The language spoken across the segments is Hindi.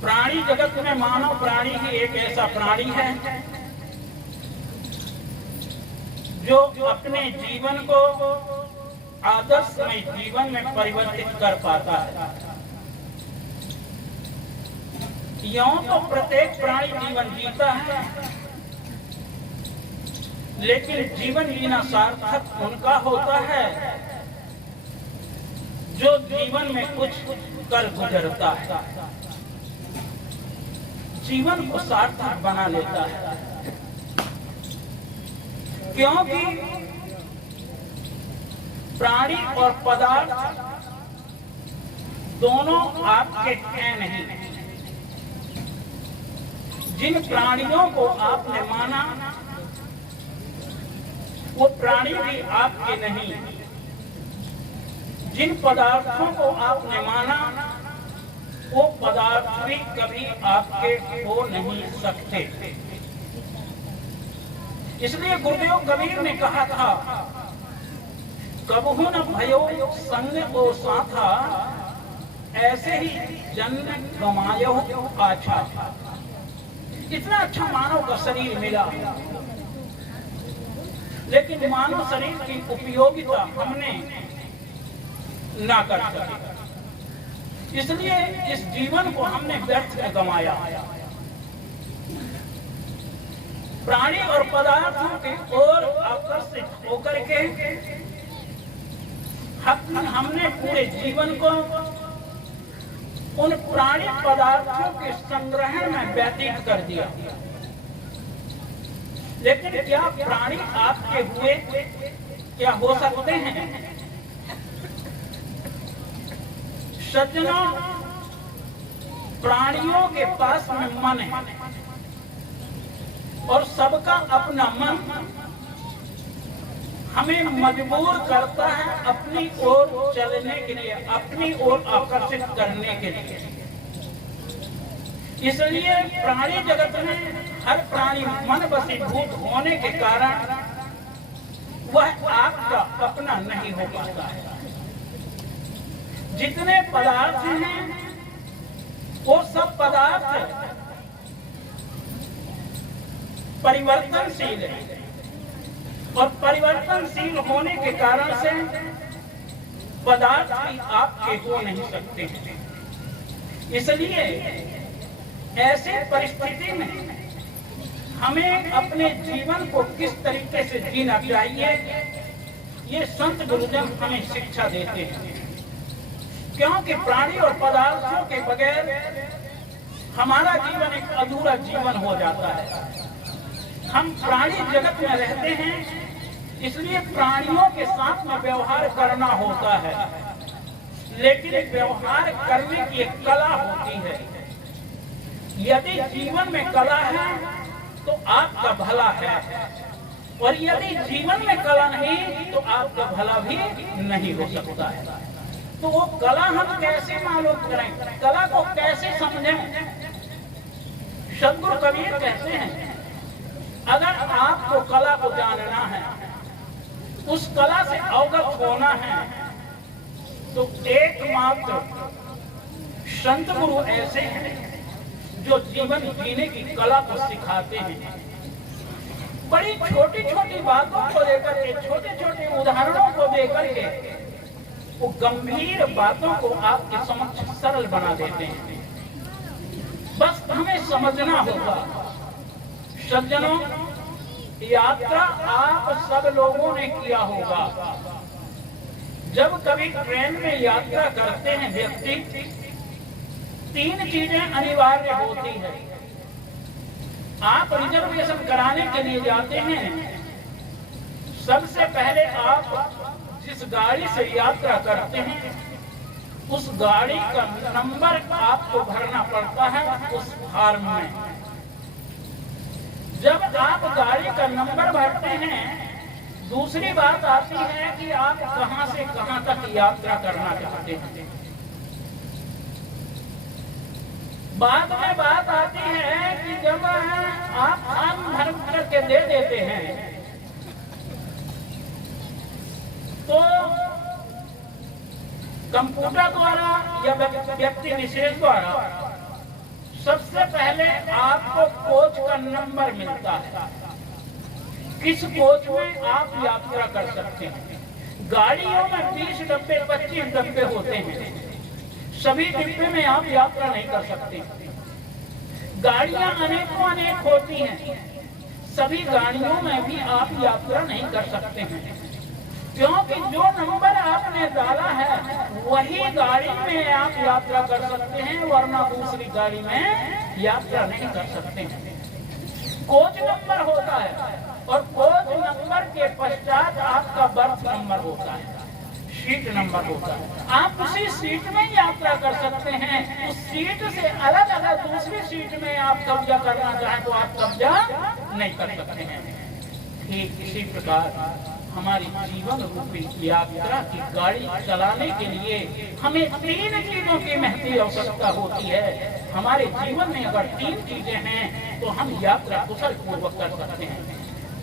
प्राणी जगत में मानव प्राणी ही एक ऐसा प्राणी है जो अपने जीवन को आदर्शमय जीवन में परिवर्तित कर पाता है। यूं तो प्रत्येक प्राणी जीवन जीता है, लेकिन जीवन जीना सार्थक उनका होता है जो जीवन में कुछ कर गुजरता है, जीवन को सार्थक बना लेता है। क्योंकि प्राणी और पदार्थ दोनों आपके हैं नहीं। जिन प्राणियों को आपने माना वो प्राणी भी आपके नहीं, जिन पदार्थों को आपने माना वो पदार्थ भी कभी आपके हो नहीं सकते। इसलिए गुरुदेव कबीर ने कहा था, कबहू न भयो संग को साथा, ऐसे ही जन्म गमायो आछा। इतना अच्छा मानव का शरीर मिला, लेकिन मानव शरीर की उपयोगिता हमने ना कर सके, इसलिए इस जीवन को हमने व्यर्थ में गंवाया। प्राणी और पदार्थों की ओर आकर्षित होकर के हमने पूरे जीवन को उन प्राणी पदार्थों के संग्रहण में व्यतीत कर दिया। लेकिन क्या प्राणी आपके हुए क्या हो सकते हैं? सज्जनों, प्राणियों के पास में मन है और सबका अपना मन हमें मजबूर करता है अपनी ओर चलने के लिए, अपनी ओर आकर्षित करने के लिए। इसलिए प्राणी जगत में हर प्राणी मन वशीभूत होने के कारण वह आपका अपना नहीं हो पाता है। जितने पदार्थ हैं वो सब पदार्थ परिवर्तनशील है और परिवर्तनशील होने के कारण से पदार्थ भी आपके हो नहीं सकते। इसलिए ऐसे परिस्थिति में हमें अपने जीवन को किस तरीके से जीना चाहिए, ये संत गुरुजन हमें शिक्षा देते हैं। क्योंकि प्राणी और पदार्थों के बगैर हमारा जीवन एक अधूरा जीवन हो जाता है। हम प्राणी जगत में रहते हैं, इसलिए प्राणियों के साथ में व्यवहार करना होता है, लेकिन व्यवहार करने की एक कला होती है। यदि जीवन में कला है तो आपका भला है, और यदि जीवन में कला नहीं तो आपका भला भी नहीं हो सकता है। तो वो कला हम कैसे मालूम करें, कला को कैसे समझें? सद्गुरु कबीर कहते हैं, अगर आपको कला को जानना है, उस कला से अवगत होना है, तो एकमात्र संत गुरु ऐसे हैं जो जीवन जीने की कला को सिखाते हैं। बड़ी छोटी छोटी बातों को लेकर के, छोटे छोटे उदाहरणों को देकर के वो गंभीर बातों को आपके समक्ष सरल बना देते हैं। बस हमें समझना होगा। सज्जनों, यात्रा आप सब लोगों ने किया होगा। जब कभी ट्रेन में यात्रा करते हैं व्यक्ति, तीन चीजें अनिवार्य होती है। आप रिजर्वेशन कराने के लिए जाते हैं, सबसे पहले आप जिस गाड़ी से यात्रा करते हैं उस गाड़ी का नंबर आपको भरना पड़ता है उस फॉर्म में। जब आप गाड़ी का नंबर भरते हैं, दूसरी बात आती है कि आप कहां से कहां तक यात्रा करना चाहते हैं। बाद में बात आती है कि जब आप फॉर्म भर करके दे देते हैं तो कंप्यूटर द्वारा या व्यक्ति विशेष द्वारा सबसे पहले आपको कोच का नंबर मिलता है, किस कोच में आप यात्रा कर सकते हैं। गाड़ियों में 20 डब्बे 25 डब्बे होते हैं, सभी डिब्बे में आप यात्रा नहीं कर सकते। गाड़ियां अनेकों अनेक होती हैं, सभी गाड़ियों में भी आप यात्रा नहीं कर सकते हैं, क्योंकि जो नंबर आपने डाला है वही गाड़ी में आप यात्रा कर सकते हैं, वरना दूसरी गाड़ी में यात्रा नहीं कर सकते हैं। कोच नंबर होता है और कोच नंबर के पश्चात आपका बर्थ नंबर होता है, सीट नंबर होता है। आप उसी सीट में यात्रा कर सकते हैं, उस सीट से अलग अलग दूसरी सीट में आप कब्जा करना चाहें तो आप कब्जा नहीं कर सकते हैं। ठीक इसी प्रकार हमारी जीवन रूपी यात्रा की गाड़ी चलाने के लिए हमें 3 चीजों की महती आवश्यकता होती है। हमारे जीवन में अगर 3 चीजें हैं तो हम यात्रा कुशल पूर्वक कर सकते हैं।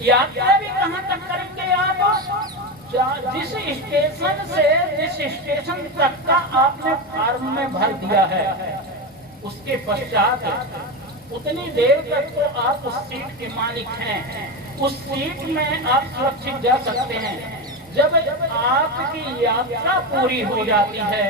यात्रा भी कहाँ तक करेंगे आप? जिस स्टेशन से जिस स्टेशन तक का आपने फॉर्म में भर दिया है, उसके पश्चात उतनी देर तक तो आप उस सीट के मालिक हैं, उस सीट में आप सुरक्षित जा सकते हैं। जब आपकी यात्रा पूरी हो जाती है,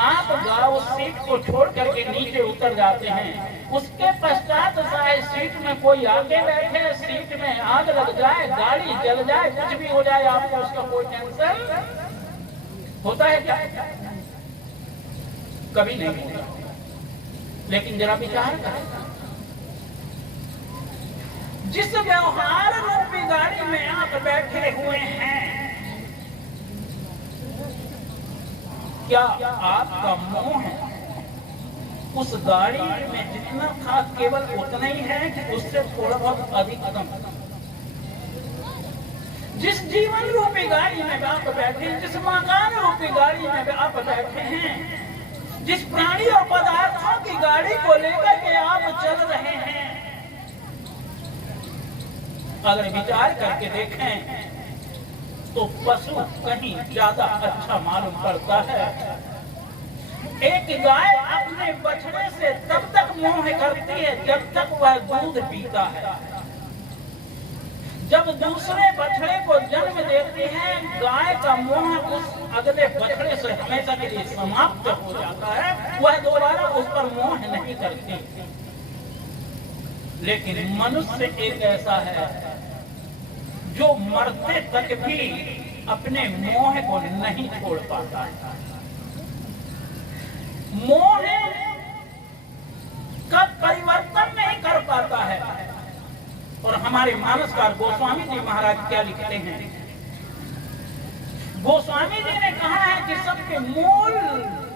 आप उस सीट को छोड़ करके नीचे उतर जाते हैं, उसके पश्चात चाहे सीट में कोई आगे बैठे, सीट में आग लग जाए, गाड़ी जल जाए, कुछ भी हो जाए, आपको उसका कोई टेंशन होता है क्या? कभी नहीं होता। लेकिन जरा विचार करें, जिस व्यवहार रूपी गाड़ी में आप बैठे हुए हैं, क्या आपका मोह उस गाड़ी में जितना था केवल उतना ही है कि उससे थोड़ा बहुत अधिकतम? जिस जीवन रूपी गाड़ी में आप बैठे, जिस मकान रूपी गाड़ी में आप बैठे हैं, जिस प्राणी और पदार्थों की गाड़ी को लेकर के आप चल रहे हैं, अगर विचार करके देखें तो पशु कहीं ज्यादा अच्छा मालूम पड़ता है। एक गाय अपने बछड़े से तब तक मोह करती है जब तक वह दूध पीता है। जब दूसरे बछड़े को जन्म देती है, गाय का मोह उस अगले बछड़े से हमेशा के लिए समाप्त हो जाता है, वह दोबारा उस पर मोह नहीं करती। लेकिन मनुष्य एक ऐसा है जो मरते तक भी अपने मोह को नहीं छोड़ पाता है। मोह का परिवर्तन नहीं कर पाता है। और हमारे मानसकार गोस्वामी जी महाराज क्या लिखते हैं? गोस्वामी जी ने कहा है कि सबके मूल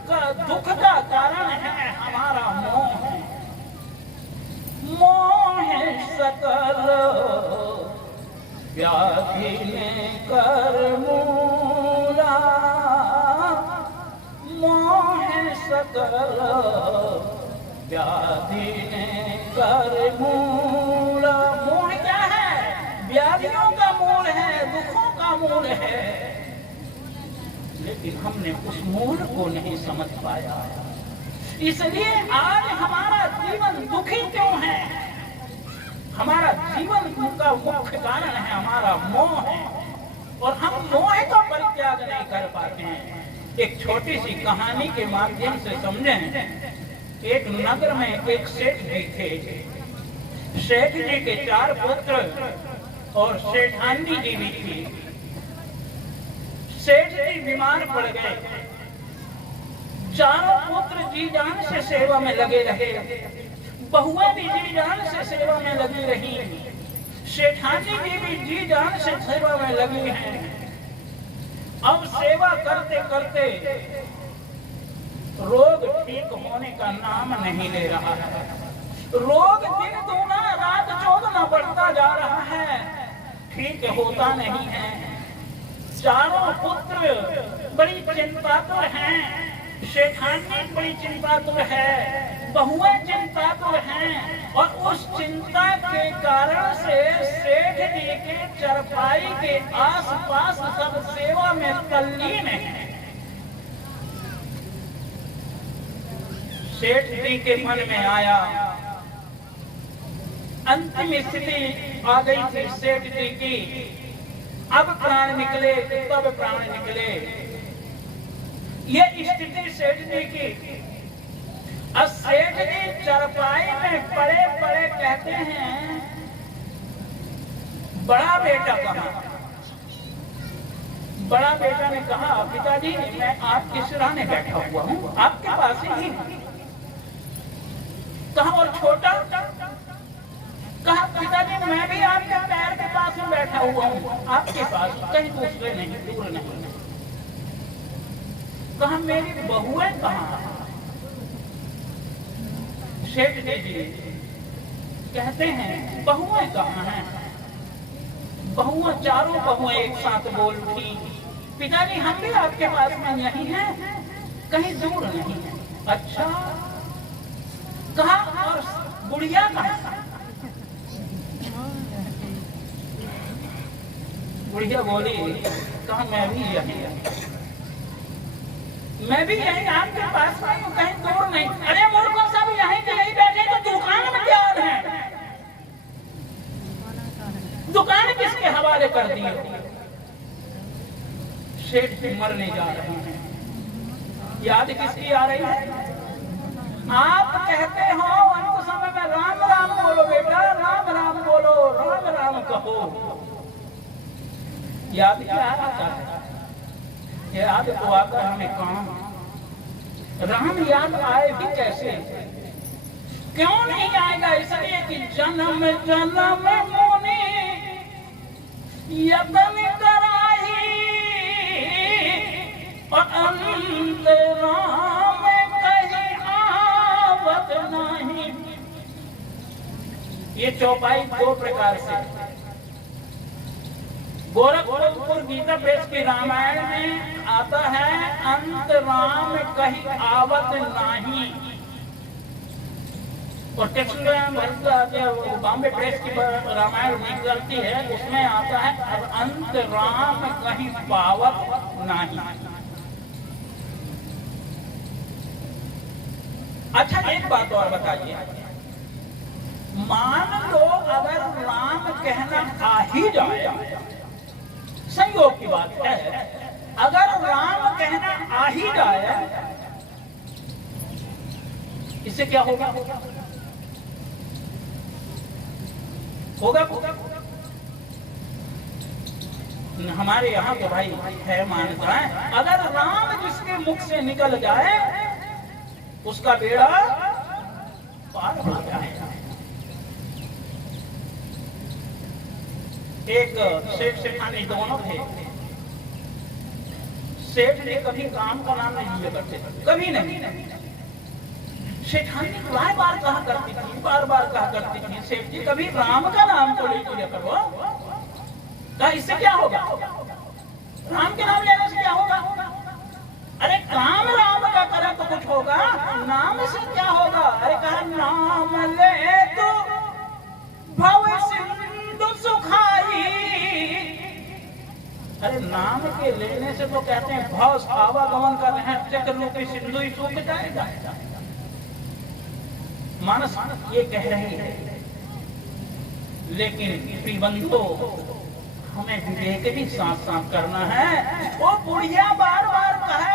का दुख का कारण है हमारा मोह। मोह सकल व्याधि ने कर मूला, मोह सकल व्याधि ने कर मूला। मोह क्या है? व्याधियों का मूल है, दुखों का मूल है। लेकिन हमने उस मूल को नहीं समझ पाया, इसलिए आज हमारा जीवन दुखी क्यों है? हमारा जीवन का मुख्य कारण है हमारा मोह है, और हम मोह का परित्याग नहीं कर पाते हैं। एक छोटी सी कहानी के माध्यम से समझें। एक नगर में एक सेठ जी थे। सेठ जी के 4 पुत्र और सेठानी जी भी थी। सेठ जी बीमार पड़ गए। चारों पुत्र जी जान से सेवा में लगे रहे, बहुआ भी जी जान से सेवा में लगी रही, सेठानी जी भी जी जान से सेवा में लगी हैं। अब सेवा करते करते रोग ठीक होने का नाम नहीं ले रहा है। रोग दिन दूना रात चौगुना बढ़ता जा रहा है, ठीक होता नहीं है। चारों पुत्र बड़ी चिंतातुर हैं, सेठानी बड़ी चिंतातुर है, बहुआ चिंतातुर हैं, और उस चिंता के कारण से सेठ जी के चरपाई के आसपास सब सेवा में तल्लीन हैं। सेठ जी के मन में आया, अंतिम स्थिति आ गई थी सेठ जी की, अब प्राण निकले तब प्राण निकले, ये स्थिति सेठ जी की। अब सेठ जी चारपाई में पड़े पड़े कहते हैं, बड़ा बेटा कहाँ? बड़ा बेटा ने कहा, पिताजी मैं आपकी सिरहाने बैठा हुआ हूँ, आपके पास ही हूँ। कहा और छोटा? कहा पिताजी मैं भी आपके पैर के पास में बैठा हुआ हूँ, आपके पास, कहीं दूसरे नहीं, दूर नहीं। कहा मेरी बहुएं कहाँ? सेठ जी कहते हैं बहुएं कहाँ हैं? बहुएं, चारों बहुएं एक साथ बोल उठी, पिताजी हम भी आपके पास में यही हैं, कहीं दूर नहीं है। अच्छा, कहा और गुड़िया कहाँ? गुड़िया बोली, कहा मैं भी यही आपके पास में हूँ, कहीं दूर नहीं। अरे मूर्खों, सब यहीं के यहीं बैठे तो दुकान में क्या है? दुकान किसके हवाले कर दी? सेठ जी मरने जा रहे हैं, याद किसकी आ रही है? आप कहते हो अंत समय में राम राम बोलो बेटा, राम राम बोलो, राम राम कहो, याद क्या आता है? याद तो आता हमें काम, राम याद आए भी कैसे? क्यों नहीं आएगा? इसलिए कि जन्म जन्म मुनि यतन कराही और अंत राम कहीं आवत नहीं। ये चौपाई दो प्रकार से, गोरखपुर गीता प्रेस की रामायण में आता है अंत राम कहीं आवत नहीं, और टेक्स्ट में बॉम्बे प्रेस की रामायण निकलती है, उसमें आता है अंत राम कहीं पावत नहीं। अच्छा एक बात और बताइए, मान लो अगर राम कहना आ ही जाए, संयोग की बात है, अगर राम कहना आ ही जाए, इससे क्या होगा? होगा हमारे यहाँ तो भाई है मान्यता है, अगर राम जिसके मुख से निकल जाए उसका बेड़ा पार हो जाएगा। एक सेठ सेठानी दोनों थे, सेठ ने कभी काम का नाम नहीं लिया करते, कभी नहीं। सेठानी बार बार कहा करती थी, बार बार कहा करती थी, सेठ जी कभी राम का नाम तो ले लिया करो, कहा इससे क्या होगा? राम के नाम लेने से क्या होगा? अरे काम राम का करे तो कुछ होगा, नाम से क्या होगा? अरे कहा नाम ले तो भव सिंधु सुखाई। अरे नाम के लेने से तो कहते हैं भव आवागमन का रहन चक्र रूपी सिंधु ही सूख जाएगा। मानस ये कह रही है, लेकिन प्रिबंधो हमें विवेक भी साथ साथ करना है। वो बुढ़िया बार बार कहे,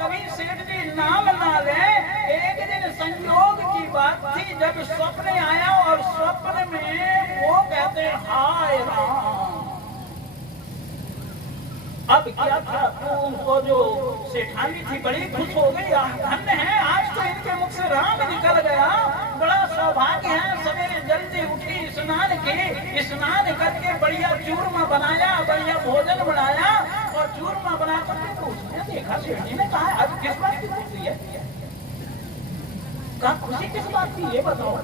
कभी सेठ जी नाम ना ले। एक दिन संयोग की बात थी, जब स्वप्न आया और स्वप्न में वो कहते हाय राम। अब क्या था, तो उनको जो सेठानी थी बड़ी खुश हो गई, धन्य है आज तो इनके मुख से राम निकल गया, बड़ा सौभाग्य है। सवेरे जल्दी उठी, स्नान की, स्नान करके बढ़िया चूरमा बनाया, बढ़िया भोजन बनाया, और चूरमा बना करके तो उसने देखा, सेठ जी ने कहा आज किस बात की खुशी है? कहा खुशी किस बात की ये बताओ?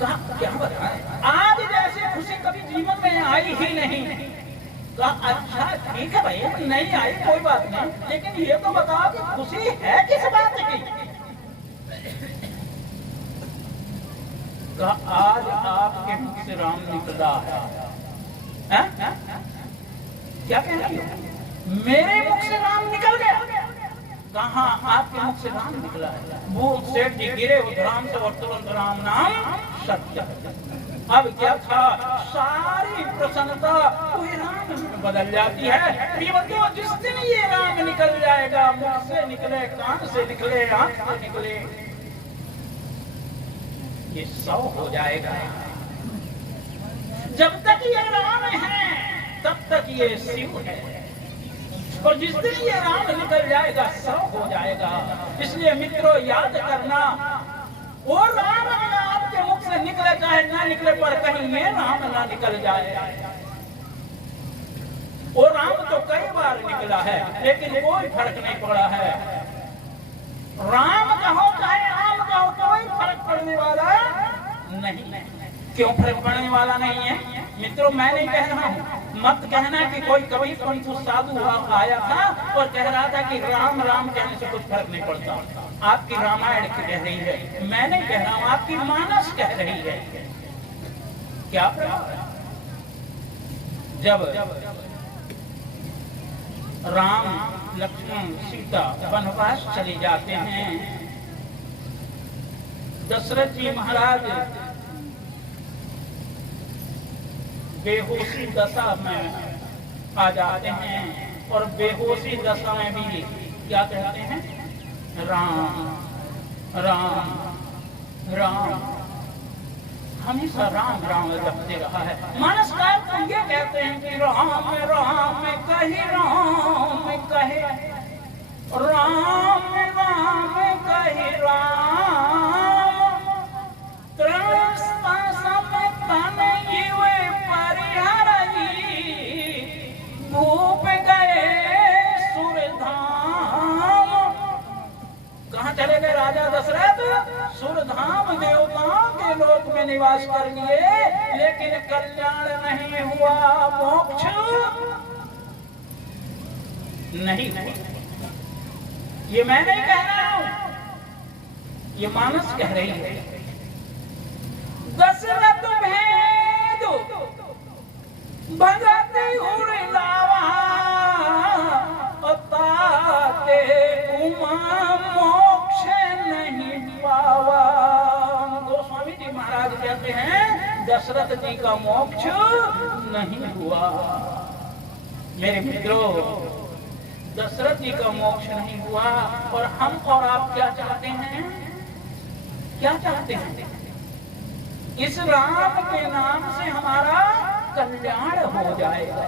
कहा क्या बताएं, आज जैसे खुशी कभी जीवन में आई ही नहीं। कहा अच्छा ठीक है भाई, नहीं आई कोई बात नहीं, लेकिन ये तो बताओ कि खुशी है किस बात की? कहा आज आपके मुख से राम निकला है। क्या कह रही हो? मेरे मुख से राम निकल गया? कहाँ आपके मुख से राम निकला है? भूप सेठ जी गिरे उधराम से और तुरंत राम नाम सत्य। अब क्या था, सारी प्रसन्नता कोई राम में बदल जाती है। प्रियवतियों, जिस दिन ये राम निकल जाएगा, मुख से निकले, कान से निकले, आंख से निकले, ये 100 हो जाएगा। जब तक ये राम है तब तक ये शिव है, और जिस दिन ये राम निकल जाएगा 100 हो जाएगा। इसलिए मित्रों, याद करना, वो राम आपके मुख से निकले चाहे ना निकले, पर कहीं ये राम ना निकल जाए। वो राम तो कई बार निकला है, लेकिन कोई फर्क नहीं पड़ा है। राम कहो चाहे आम कहो, कोई फर्क पड़ने वाला नहीं। क्यों फर्क पड़ने वाला नहीं है? मित्रों, मैं नहीं कह रहा हूँ, मत कहना कि कोई कवि पंथु साधु आया था और कह रहा था कि राम राम कहने से कुछ फर्क नहीं पड़ता। आपकी रामायण कह रही है, मैं नहीं कह रहा हूँ, आपकी मानस कह रही है। क्या जब राम लक्ष्मण सीता वनवास चले जाते हैं, दशरथ जी महाराज बेहोशी दशा में आ जाते हैं, और बेहोशी दशा में भी क्या कहते हैं? राम राम राम, हमेशा राम राम जपते रहा है। मानसकार तो ये कहते हैं कि राम राम कहे, राम कहे, राम राम कहे, राम त्रस्ता समेत नहीं हुए परिहरही, भूप गए सुरधाम। कहाँ चले गए राजा दशरथ? सुरधाम, देवताओं के लोक में निवास कर लिए, लेकिन कल्याण नहीं हुआ, मोक्ष नहीं हुआ। ये मैं नहीं कह रहा हूं, ये मानस कह रही है। दशरथ भेद भगत उड़लावा, ताते उमा मोक्ष नहीं पावा। गोस्वामी जी महाराज कहते हैं, दशरथ जी का मोक्ष नहीं हुआ। मेरे मित्रों, दशरथ जी का मोक्ष नहीं हुआ, और हम और आप क्या चाहते हैं? क्या चाहते हैं? इस राम के नाम से हमारा कल्याण हो जाएगा।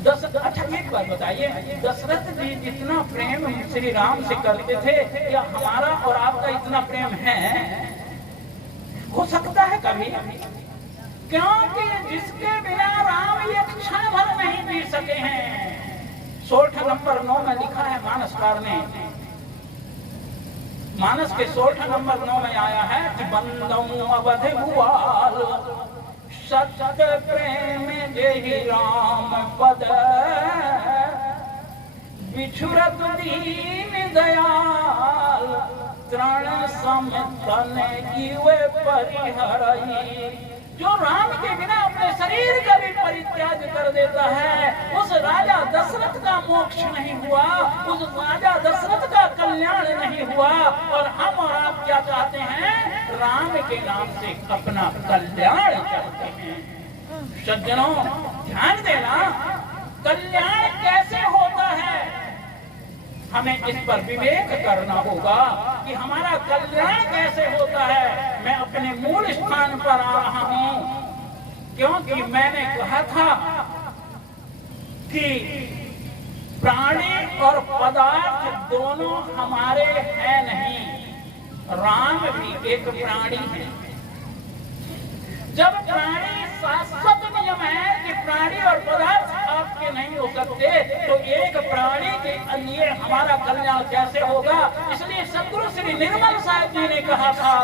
अच्छा, एक बात बताइए, दशरथ जी जितना प्रेम श्री राम से करते थे, क्या हमारा और आपका इतना प्रेम है? हो सकता है कभी? क्योंकि जिसके बिना राम एक क्षण भर नहीं जी सके हैं। 16 नंबर 9 में लिखा है मानसकार ने, मानस के 16 नंबर 9 में आया है कि बंदों अवध भुआल, सत्य प्रेम जेहि राम पद, बिछुरत दीन दयाल, तृण समतन कीवे परिहरही। जो राम के बिना अपने शरीर का भी परित्याग कर देता है, उस राजा दशरथ का मोक्ष नहीं हुआ, उस राजा दशरथ का कल्याण नहीं हुआ। और हम और आप क्या चाहते हैं? राम के नाम से अपना कल्याण चाहते हैं। सज्जनों, ध्यान देना, कल्याण कैसे होता है, हमें इस पर विवेक करना होगा कि हमारा कल्याण कैसे होता है। मैं अपने मूल स्थान पर आ रहा हूं, क्योंकि मैंने कहा था कि प्राणी और पदार्थ दोनों हमारे हैं नहीं, राम भी एक प्राणी है। जब प्राणी शाश्वत नियम है कि प्राणी और पदार्थ आपके नहीं हो सकते, तो एक प्राणी के लिए हमारा कल्याण कैसे होगा? इसलिए सदगुरु श्री निर्मल साहिब जी ने कहा था,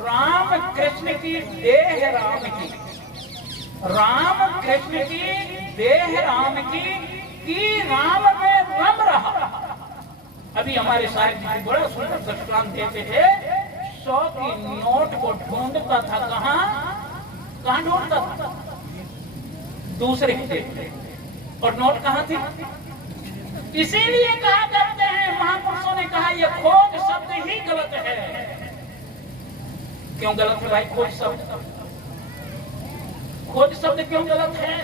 राम कृष्ण की देह राम की, राम कृष्ण की देह राम की राम में रम रहा। अभी हमारे साहिब जी बड़ा सुंदर दृष्टांत देते थे, 100 की नोट को ढूंढता था, कहाँ ढूंढता था? दूसरे हिस्से। और नोट कहाँ थी? इसीलिए कहा करते हैं, महापुरुषों ने कहा ये खोज शब्द ही गलत है। क्यों गलत है भाई खोज शब्द? खोज शब्द क्यों गलत है?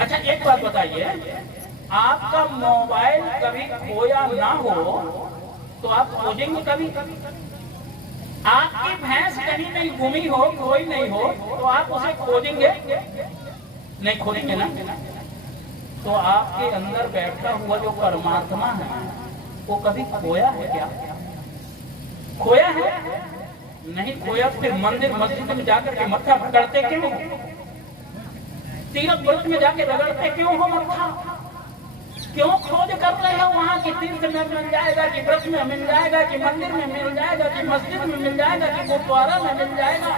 अच्छा एक बात बताइए, आपका मोबाइल कभी खोया ना हो तो आप खोजेंगे कभी? आपकी भैंस कहीं नहीं घूमी हो, कोई नहीं हो, तो आप उसे खोजेंगे? नहीं खोजेंगे ना। तो आपके अंदर बैठा हुआ जो परमात्मा है वो कभी खोया है क्या? खोया है? नहीं खोया। फिर मंदिर मस्जिद में जाकर के मत्था पकड़ते क्यों? तीर्थ व्रत में जाके रगड़ते क्यों हो मत्था? क्यों खोज कर रहे हो वहाँ की तीर्थ में मिल जाएगा, कि व्रत में मिल जाएगा, कि मंदिर में मिल जाएगा, कि मस्जिद में मिल जाएगा, कि गुरुद्वारा में मिल जाएगा?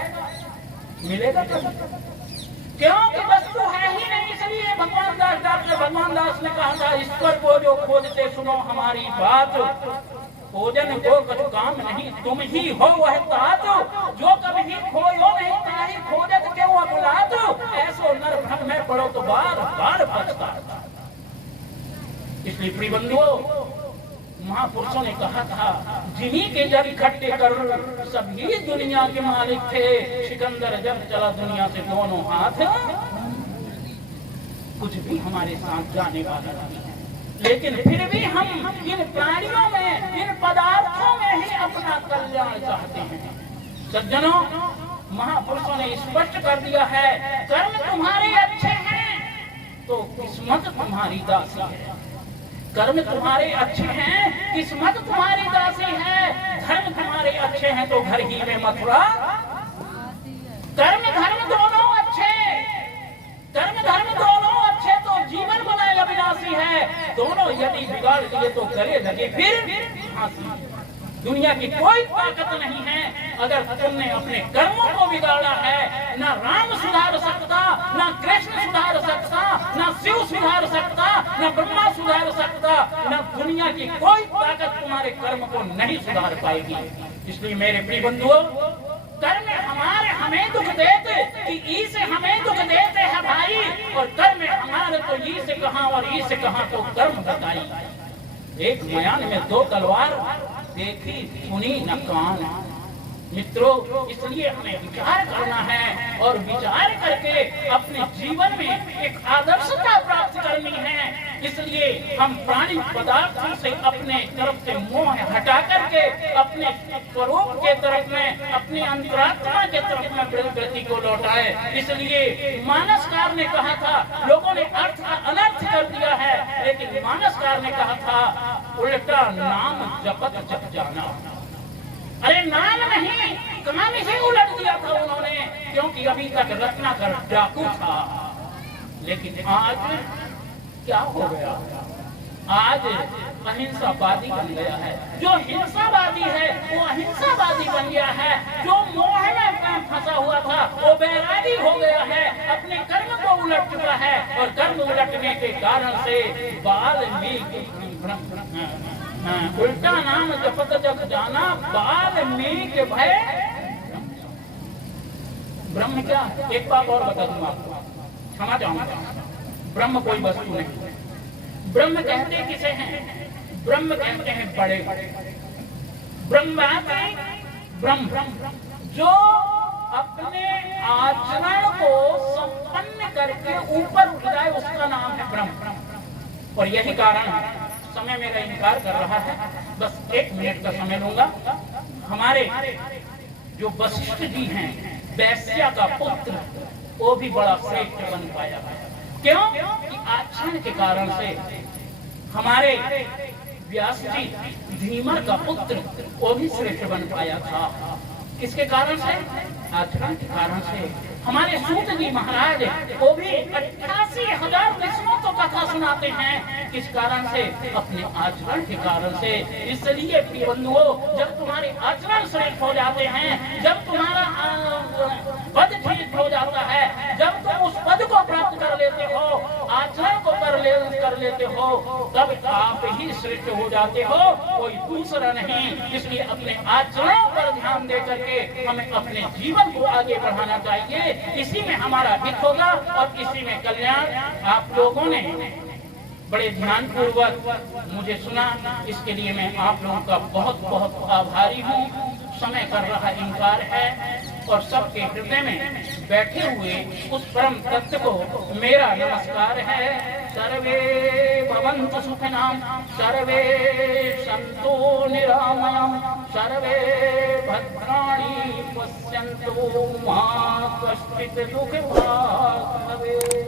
मिलेगा क्यों? कि वस्तु है ही नहीं। इसलिए भगवान दास, डॉक्टर भगवान दास ने कहा था, ईश्वर को जो खोजते सुनो हमारी बात, खोजन को कुछ काम नहीं, तुम ही हो वह तात, जो कभी खोयो नहीं ताही खोजत के वो बुलात, ऐसो नर भ्रम में पड़ो तो बार बार पछताता। इसलिए प्रिय बंधुओं, महापुरुषों ने कहा था, जिन्हीं के जब इकट्ठे कर सभी दुनिया के मालिक थे, सिकंदर जब चला दुनिया से दोनों हाथ, कुछ भी हमारे साथ जाने वाला नहीं है। लेकिन फिर भी हम इन प्राणियों में, इन पदार्थों में ही अपना कल्याण चाहते हैं। सज्जनों, महापुरुषों ने स्पष्ट कर दिया है, कर्म तुम्हारे अच्छे हैं तो किस्मत तुम्हारी दासी है। कर्म तुम्हारे अच्छे हैं, किस्मत तुम्हारी दासी है। धर्म तुम्हारे अच्छे हैं तो घर ही में मथुरा। कर्म धर्म दोनों अच्छे, कर्म धर्म दोनों अच्छे तो जीवन बनाए अविनाशी है। दोनों यदि बिगाड़ दिए तो गले लगे फिर फांसी। दुनिया की कोई ताकत नहीं है अगर तुमने अपने कर्मों को बिगाड़ा है। ना राम सुधार सकता, ना कृष्ण सुधार सकता, ना शिव सुधार सकता, ना ब्रह्मा सुधार सकता, ना दुनिया की कोई ताकत तुम्हारे कर्म को नहीं सुधार पाएगी। इसलिए मेरे प्रिय बंधुओं, कर्म हमारे हमें दुख देते कि ई से हमें दुख देते हैं भाई, और कर्म हमारे तो ई से कहां और ई से कहां तो कर्म बताई। एक मयान में दो तलवार, देखी सुनी न कान। मित्रों, इसलिए हमें विचार करना है और विचार करके अपने जीवन में एक आदर्शता प्राप्त करनी है। इसलिए हम प्राणी पदार्थों से अपने तरफ से मोह हटा करके अपने स्वरूप के तरफ में, अपनी अंतरात्मा के तरफ में प्रगति को लौटाए। इसलिए मानसकार ने कहा था, लोगों ने अर्थ का अनर्थ कर दिया है, लेकिन मानसकार ने कहा था, उल्टा नाम जपत जप जाना। अरे नाम नहीं, काम ही उलट दिया था उन्होंने, क्योंकि अभी तक रत्नाकर डाकू था। लेकिन आज क्या हो गया? आज अहिंसावादी बन गया है। जो हिंसावादी है वो अहिंसावादी बन गया है। जो मोह में फंसा हुआ था वो बैरागी हो गया है, अपने कर्म को उलट चुका है। और कर्म उलटने के कारण से वाल्मीकि उल्टा नाम जपत जप जाना, वाल्मीकि भय ब्रह्म क्या? एक बात और बता दूंगा आपको, क्षमा चाहूंगा। ब्रह्म कोई वस्तु नहीं। ब्रह्म कहते किसे हैं? ब्रह्म कहते हैं बड़े। ब्रह्मात्मा ब्रह्म जो अपने आचरण को संपन्न करके ऊपर उठ जाए, उसका नाम है ब्रह्म। और यही कारण है, समय मेरा इनकार कर रहा है, बस 1 मिनट का समय लूंगा। हमारे जो वशिष्ठ जी हैं, वैश्या का पुत्र, वो भी बड़ा श्रेष्ठ बन पाया। क्यों? कि आचरण के कारण से। हमारे व्यास जी धीमर का पुत्र, वो भी श्रेष्ठ बन पाया था। किसके कारण से? आचरण के कारण से। हमारे सूत जी महाराज, वो भी 88,000 विष्णु को कथा सुनाते हैं। किस कारण से? अपने आचरण के कारण से। इसलिए प्रिय बंधुओं, जब तुम्हारे आचरण श्रेष्ठ हो जाते हैं, जब तुम्हारा पद ठीक हो जाता है, जब तुम उस पद को प्राप्त कर लेते हो, आचरण को कर लेते हो, तब आप ही श्रेष्ठ हो जाते हो, कोई दूसरा नहीं। इसलिए अपने आचरणों पर ध्यान दे करके हमें अपने जीवन को आगे बढ़ाना चाहिए। इसी में हमारा हित होगा और इसी में कल्याण। आप लोगों ने बड़े ध्यानपूर्वक मुझे सुना, इसके लिए मैं आप लोगों का बहुत बहुत आभारी हूँ। समय कर रहा इनकार है और सबके हृदय में बैठे हुए उस परम तत्व को मेरा नमस्कार है। सर्वे भवन्तु सुखिनः, सर्वे सन्तु निरामयाः, सर्वे भद्राणि पश्यन्तु मा कश्चित् दुःखभाग् भवेत्।